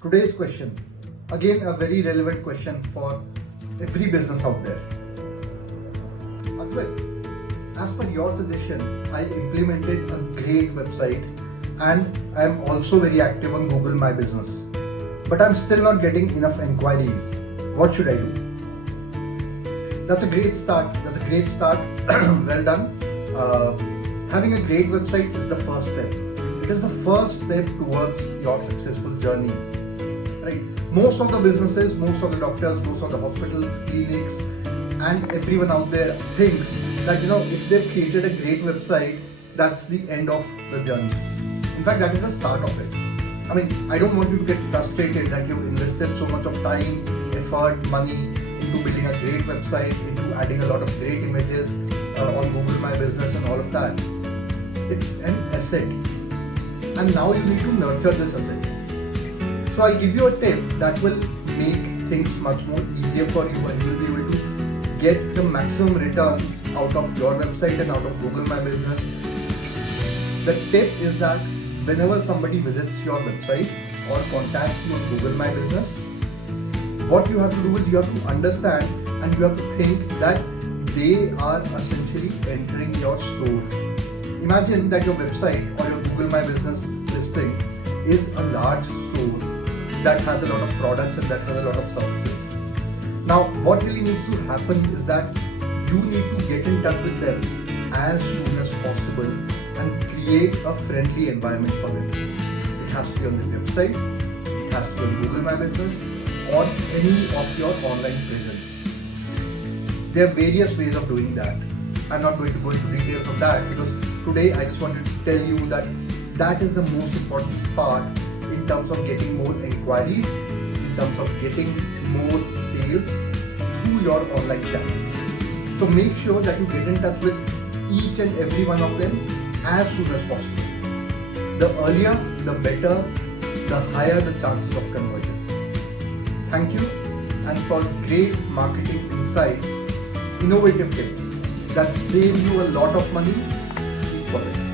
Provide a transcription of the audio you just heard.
Today's question, again a very relevant question for every business out there. Advait, as per your suggestion, I implemented a great website and I am also very active on Google My Business. But I'm still not getting enough inquiries. What should I do? That's a great start. Well done. Having a great website is the first step. It is the first step towards your successful journey. Right? Most of the businesses, most of the doctors, most of the hospitals, clinics, and everyone out there thinks that if they've created a great website, that's the end of the journey. In fact, that is the start of it. I mean, I don't want you to get frustrated that you've invested so much of time, effort, money into building a great website, into adding a lot of great images on Google My Business and all of that. It's an asset. And now you need to nurture this asset. So I'll give you a tip that will make things much more easier for you and you'll be able to get the maximum return out of your website and out of Google My Business. The tip is that whenever somebody visits your website or contacts you on Google My Business, what you have to do is you have to understand and you have to think that they are essentially entering your store. Imagine that your website or your Google My Business listing is a large store that has a lot of products and that has a lot of services. Now, what really needs to happen is that you need to get in touch with them as soon as possible and create a friendly environment for them. It has to be on the website, it has to be on Google My Business, or any of your online presence. There are various ways of doing that. I'm not going to go into details of that because today I just wanted to tell you that that is the most important part in terms of getting more inquiries, in terms of getting more sales through your online channels. So make sure that you get in touch with each and every one of them as soon as possible. The earlier, the better, the higher the chances of conversion. Thank you, and for great marketing insights, innovative tips that save you a lot of money, keep following.